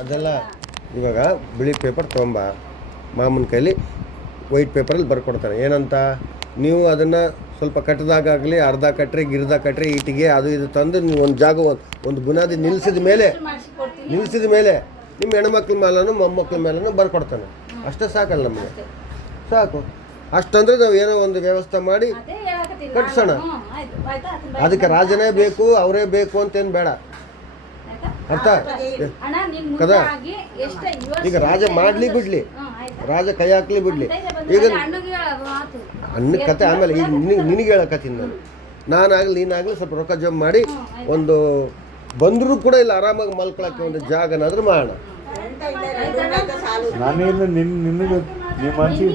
ಅದೆಲ್ಲ ಇವಾಗ ಬಿಳಿ ಪೇಪರ್ ತೊಗೊಂಬ, ಮಾಮನ ಕೈಲಿ ವೈಟ್ ಪೇಪರಲ್ಲಿ ಬರ್ಕೊಡ್ತಾನೆ. ಏನಂತ, ನೀವು ಅದನ್ನು ಸ್ವಲ್ಪ ಕಟ್ಟಿದಾಗಲಿ, ಅರ್ಧ ಕಟ್ರಿ ಗಿರ್ಧ ಕಟ್ರಿ, ಇಟ್ಟಿಗೆ ಅದು ಇದು ತಂದು ನೀವು ಒಂದು ಜಾಗ ಒಂದು ಬುನಾದಿ ನಿಲ್ಲಿಸಿದ ಮೇಲೆ ನಿಮ್ಮ ಹೆಣ್ಮಕ್ಳ ಮೇಲೂ ಮೊಮ್ಮಕ್ಳ ಮೇಲೂ ಬರ್ಕೊಡ್ತಾನೆ. ಅಷ್ಟೇ ಸಾಕಲ್ಲ ನಮಗೆ, ಸಾಕು. ಅಷ್ಟಂದರೆ ನಾವು ಏನೋ ಒಂದು ವ್ಯವಸ್ಥೆ ಮಾಡಿ ಕಟ್ಸೋಣ. ಅದಕ್ಕೆ ರಾಜನೇ ಬೇಕು, ಅವರೇ ಬೇಕು ಅಂತೇನು ಬೇಡ, ಅರ್ಥ ಕದಾ. ಈಗ ರಾಜ ಮಾಡಲಿ ಬಿಡಲಿ, ರಾಜ ಕೈ ಹಾಕ್ಲಿ ಬಿಡಲಿ, ಈಗ ಅನ್ನ ಕತೆ ಆಮೇಲೆ ಈಗ ನಿನಗೆ ಹೇಳಕತ್ತೀನಿ ನಾನಾಗಲಿ ನೀನಾಗಲಿ ಸ್ವಲ್ಪ ರೊಕ್ಕ ಜಮಾ ಮಾಡಿ ಒಂದು ಬಂದರೂ ಕೂಡ ಇಲ್ಲ ಆರಾಮಾಗಿ ಮಲ್ಕೊಳಕ್ಕೆ ಒಂದು ಜಾಗನಾದ್ರೂ ಮಾಡೋಣ. ನಾನೇನು ನಿನಗೆ ನಿಮ್ಮ ಮನ್ಸಿ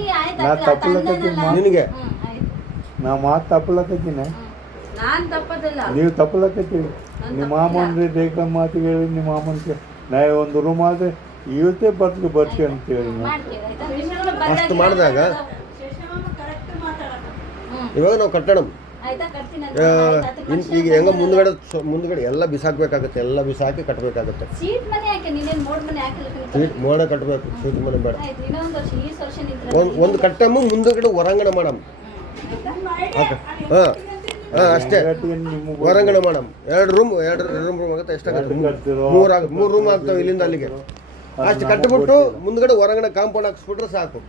ನಾ ತಪ್ಪಲತ್ತೀನಿ, ನಿನಗೆ ನಾ ಮಾತು ತಪ್ಪಲತ್ತೀನಿ, ನೀವು ತಪ್ಪಲತ್ತೀವಿ. ನಿಮ್ಮ ಮಾಮನ್ರಿ ದೇಕ ಮಾತಿಗೆ ಹೇಳಿ ನಿಮ್ಮ ಮಾಮನ್ಗೆ ನಾ ಒಂದು ರೂಮ್ ಆದರೆ ಇವತ್ತೇ ಬರ್ತೀವಿ ಅಂತೇಳಿ ಅಷ್ಟು ಮಾಡಿದಾಗ ಇವಾಗ ನಾವು ಕಟ್ಟಣ. ಈಗ ಹೆಂಗ ಮುಂದ್ಗಡೆ ಎಲ್ಲ ಬಿಸಾಕಬೇಕಾಗುತ್ತೆ, ಎಲ್ಲ ಬಿಸಾಕಿ ಕಟ್ಟಬೇಕಾಗುತ್ತೆ. ಮೋಡ ಕಟ್ಟಬೇಕು, ಸೀಟ್ ಮನೆ ಬೇಡ. ಒಂದು ಕಟ್ಟಮ್ಮ, ಮುಂದ್ಗಡೆ ಹೊರಾಂಗಣ ಮಾಡಮ್. ಹಾಂ ಅಷ್ಟೇ, ಹೊರಾಂಗಣ ಮಾಡಮ್. ಎರಡು ರೂಮ್ ಆಗುತ್ತೆ. ಎಷ್ಟಾಗುತ್ತೆ? ಮೂರು ರೂಮ್ ಆಗ್ತಾವೆ ಇಲ್ಲಿಂದ ಅಲ್ಲಿಗೆ. ಅಷ್ಟು ಕಟ್ಟಿಬಿಟ್ಟು ಮುಂದ್ಗಡೆ ಹೊರಗಡೆ ಕಾಂಪೌಂಡ್ ಹಾಕ್ಸ್ಬಿಟ್ರೆ ಸಾಕು.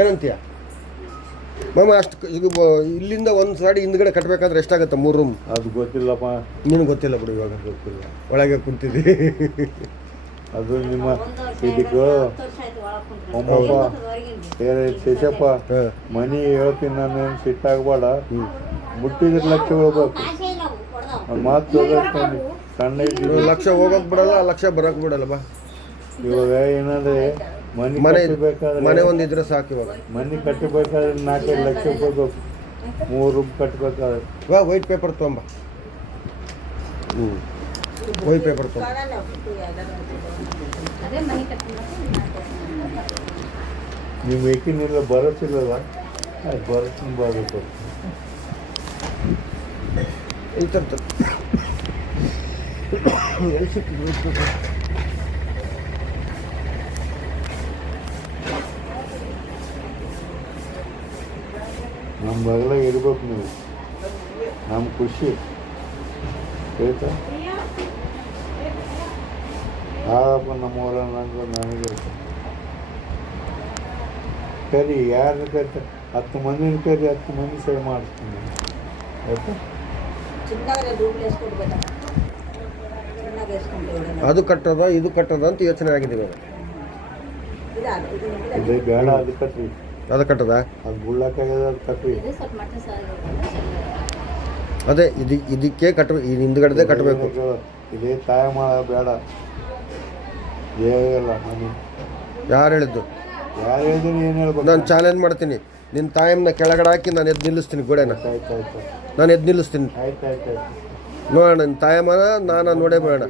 ಏನಂತೀಯ ಮಾಮ? ಅಷ್ಟು ಈಗ ಇಲ್ಲಿಂದ ಒಂದು ಸಾಡಿ ಹಿಂದ್ಗಡೆ ಕಟ್ಟಬೇಕಾದ್ರೆ ಎಷ್ಟಾಗುತ್ತೆ? 3 ರೂಮ್. ಅದು ಗೊತ್ತಿಲ್ಲಪ್ಪ, ನಿನಗೆ ಗೊತ್ತಿಲ್ಲ ಬಿಡು, ಇವಾಗ ಗೊತ್ತಿಲ್ಲ, ಒಳಗೆ ಕುಂತಿದ್ದಿ. ಅದು ನಿಮ್ಮ ಇದಕ್ಕೆ ಒಮ್ಮಪ್ಪ ಶೇಷಪ್ಪ ಮನಿ ಹೇಳ್ತೀನಿ, ನಾನು ಸಿಟ್ಟಾಗಬೇಡ, ಮುಟ್ಟಿದ್ರೆ ಲಕ್ಷ ಹೋಗ್ಬೇಕು. ಮಾತು ಸಣ್ಣ ಲಕ್ಷ ಹೋಗಕ್ ಬಿಡಲ್ಲ, ಲಕ್ಷ ಬರಕ್ ಬಿಡಲ್ಲ. ಬಾ ಇವಾಗ ಏನಂದ್ರೆ ಮನೆ ಒಂದಿದ್ರೆ ಸಾಕು. ಇವಾಗ ಮನೆ ಕಟ್ಟಬೇಕಾದ್ರೆ 4-5 ಲಕ್ಷ ರೂಪಾಯಿ, 3 ರೂಮ್ ಕಟ್ಟಬೇಕಾದ್ರೆ. ವಾ ವೈಟ್ ಪೇಪರ್ ತೊಗೊಂಬ. ವೈಟ್ ಪೇಪರ್ ತೊಗೊಂಬ. ನೀವು ಏಕಿನಿಲ್ಲ ಬರೋಸಿಲ್ಲಲ್ಲ, ಬರೋಸಿನ ಬರಬೇಕು. ಈ ಥರ ಎಲ್ಲಿ ಸಿಕ್ಕಿದ್ರು ನಮ್ಮ ಬಗಲಾಗ ಇರ್ಬೇಕು ನೀವು, ನಮ್ಮ ಖುಷಿ ಆಯ್ತಾ? ಯಾರಪ್ಪ ನಮ್ಮೂರ ನನಗೆ ಕರಿ, ಯಾರನ್ನ ಕರಿತ 10 ಮಂದಿನ ಕರಿ, 10 ಮಂದಿ ಸೇವೆ ಮಾಡಿಸ್ತೀನಿ ಆಯ್ತಾ? ಅದು ಕಟ್ಟದ ಇದು ಕಟ್ಟದ ಅಂತ ಯೋಚನೆ ಆಗಿದ್ದೀವಿ. ಇದೇ ಬೇಡ, ಅದು ಕಟ್ರಿ. ಅದು ಕಟ್ಟದ, ಅದು ಬುಳ್ಳಕ್ಕಾಗದ, ಅದು ಕಟ್ರಿ. ಅದೇ ಇದಕ್ಕೆ ಹಿಂದ್ಗಡೆ ಕಟ್ಟಬೇಕು. ಇದೇ ತಾಯ ಮಾಡ ಬೇಡ, ಹೇಗಲ್ಲ ಮನೆ. ಯಾರು ಹೇಳಿದ್ದು? ಯಾರು ಹೇಳಿದ್ರೆ ಏನು ಹೇಳ್ಬೇಕು? ನಾನು ಚಾಲೆಂಜ್ ಮಾಡ್ತೀನಿ, ನಿನ್ನ ತಾಯಮ್ಮನ ಕೆಳಗಡೆ ಹಾಕಿ ನಾನು ಎದ್ದು ನಿಲ್ಲಿಸ್ತೀನಿ. ಗೋಡೆನ ಆಯ್ತಾಯ್ತು, ನಾನು ಎದ್ದು ನಿಲ್ಲಿಸ್ತೀನಿ. ಆಯ್ತಾಯ್ತು, ನೋಡೋಣ ನಿನ್ನ ತಾಯಮ್ಮನ ನಾನು ನೋಡೇ ಬೇಡ.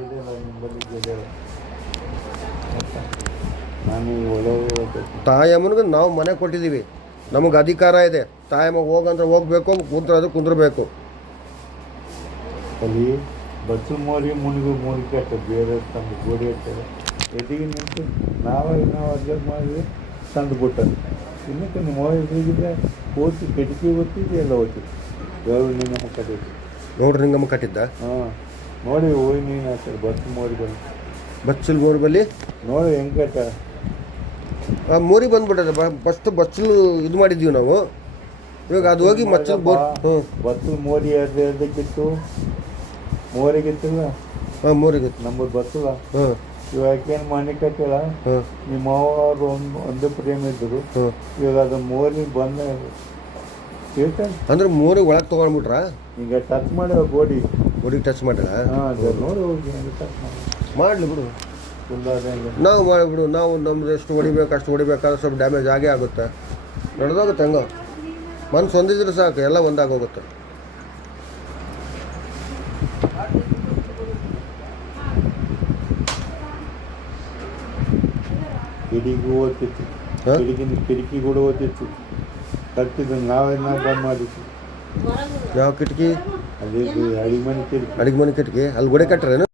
ತಾಯಮ್ಮನಿಗೆ ನಾವು ಮನೆ ಕೊಟ್ಟಿದ್ದೀವಿ, ನಮಗೆ ಅಧಿಕಾರ ಇದೆ. ತಾಯಮ್ಮ ಹೋಗಂದ್ರೆ ಹೋಗ್ಬೇಕು, ಕುಂತ್ರೆ ಕುಂದ್ರಬೇಕು. ಅಲ್ಲಿ ಬಸ್ಸು ಮೋರಿ ಮೂಲಿ ಕಟ್ಟ ಬೇರೆ ತಂದು ಗೋಡಿ ಇರ್ತಾರೆ. ಎದಿಗೆ ನಿಂತು ನಾವು ಅಡ್ಜಸ್ಟ್ ಮಾಡಿದ್ರೆ ತಂದು ಬಿಟ್ಟದ್ದು. ಇನ್ನಕ್ಕೆ ನಿಮ್ಮ ಎದುರಿಗಿದ್ರೆ ಓದಿ ಕಿಟಕಿ ಓದ್ತಿದ್ದೆ, ಎಲ್ಲ ಓದ್ತಿದ್ದೆ. ಗೌರಿ ನಿಂಗಮ್ಮ ಕಟ್ಟಿದ್ದು. ಗೌಡ್ರ ನಿಂಗಮ್ಮ ಕಟ್ಟಿದ್ದ? ಹಾಂ, ನೋಡಿ ಹೋಗಿ ನೀನು ಹಾಕ್ತಾರೆ ಬಸ್ಸು ಮೋರಿ ಬಲ್ಲಿ, ಬಚ್ಚಲ್ ಗೋರ್ ಬಲ್ಲಿ ನೋಡಿ ಹೆಂಗೆ ಕಟ್ಟ. ಮೋರಿ ಬಂದ್ಬಿಟ್ಟದೆ. ಬಚ್ಚಲು ಇದು ಮಾಡಿದ್ದೀವಿ ನಾವು. ಇವಾಗ ಅದು ಹೋಗಿ ಮಚ್ಚಲ್ ಬೋರ್. ಬಸ್ಸು ಮೋರಿ ಅದಕ್ಕಿತ್ತು, ಮೋರಿಗಿತ್ತಿಲ್ಲ. ಹಾಂ, ಮೋರಿಗಿತ್ತು ನಮ್ಮದು ಬಸ್ಸಲ್ಲ. ಹಾಂ, ಇವಾಗೇನು ಮನೆ ಕಟ್ಟಿಲ್ಲ. ನಿಮ್ಮ ಅವರು ಒಂದೇ ಪ್ರೇಮ ಇದ್ದರು. ಇವಾಗ ಅದು ಮೋರಿ ಬಂದ ಅಂದ್ರೆ ಮೋರಿ ಒಳಗೆ ತೊಗೊಂಡ್ಬಿಟ್ರ. ಈಗ ಟಚ್ ಮಾಡಿ ಗೋಡಿಗೆ ಟಚ್ ಮಾಡಿರ. ನೋಡಿ ಹೋಗಿ ಮಾಡಲಿ ಬಿಡು, ನಾವು ಮಾಡಿಬಿಡು. ನಾವು ನಮ್ದು ಎಷ್ಟು ಹೊಡಿಬೇಕು ಅಷ್ಟು ಹೊಡಿಬೇಕಾದ್ರೆ ಸ್ವಲ್ಪ ಡ್ಯಾಮೇಜ್ ಆಗೇ ಆಗುತ್ತೆ. ನಡೆದೋಗುತ್ತೆ. ಹಂಗೋ ಮನ್ಸು ಹೊಂದಿದ್ರೆ ಸಾಕು, ಎಲ್ಲ ಒಂದಾಗೋಗುತ್ತೆ. ಕಿಡಿಗೂ ಓದ್ತಿತ್ತು, ಕಿಟಕಿ ಕೂಡ ಓದ್ತಿತ್ತು. ಕಟ್ತಿದ್ದು ನಾವೇನ ಬಂದ್ ಮಾಡಿತ್ತು. ಯಾವ ಕಿಟಕಿ? ಅದೇ ಅಡಿಗೆ ಮನೆ ಕಿಟಕಿ. ಅಡಿಗೆ ಮನೆ ಕಿಟಕಿ ಅಲ್ಲಿ ಗೋಡೆ ಕಟ್ಟರೇನು?